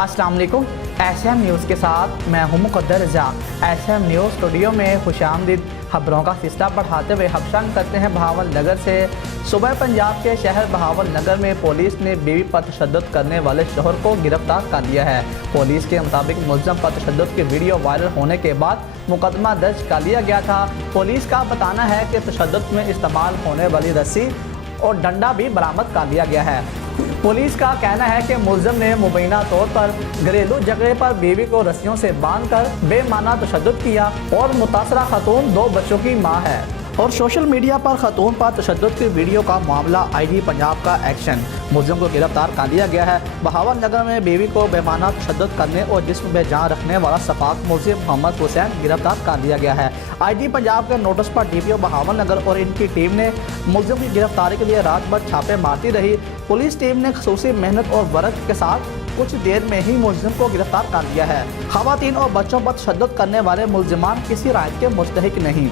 अस्सलाम वालेकुम। SM news के साथ मैं हूं मुक़द्दर रज़ा। SM न्यूज़ स्टूडियो में खुशामदीद। खबरों का सिलसिला बढ़ाते हुए हब्शान करते हैं बहावल नगर से। सूबे पंजाब के शहर बहावल नगर में पुलिस ने बीवी पर तशद्दुद करने वाले शोहर को गिरफ्तार कर लिया है। पुलिस के मुताबिक मुलज़म पर तशद्दुद की वीडियो वायरल होने के बाद मुकदमा दर्ज कर लिया गया था। पुलिस का बताना है कि तशद्दुद में इस्तेमाल होने वाली रस्सी और डंडा भी बरामद कर लिया गया है। पुलिस का कहना है कि मुलज़म ने मुबैना तौर पर घरेलू झगड़े पर बीवी को रस्सियों से बांधकर बेमाना तशद्दुद किया और मुतासरा खातून 2 बच्चों की मां है और सोशल मीडिया पर खातून पर तशद्दुद की वीडियो का मामला IG पंजाब का एक्शन। मुलज़म को गिरफ्तार कर लिया गया है। बहावल नगर में बीवी को बेमाना तशद्दुद करने और जिस्म में जान रखने वाला सफाक मुलज़िम मोहम्मद हुसैन गिरफ्तार कर लिया गया है। IG पंजाब के नोटिस पर DPO बहावल नगर और इनकी टीम ने मुलज़िम की गिरफ्तारी के लिए रात भर छापे मारती रही। पुलिस टीम ने खसूसी मेहनत और वर्क के साथ कुछ देर में ही मुलज़िम को गिरफ्तार कर लिया है। ख़वातीन और बच्चों पर तशद्दुद करने वाले मुलज़िमान किसी रायत के मुस्तहिक नहीं।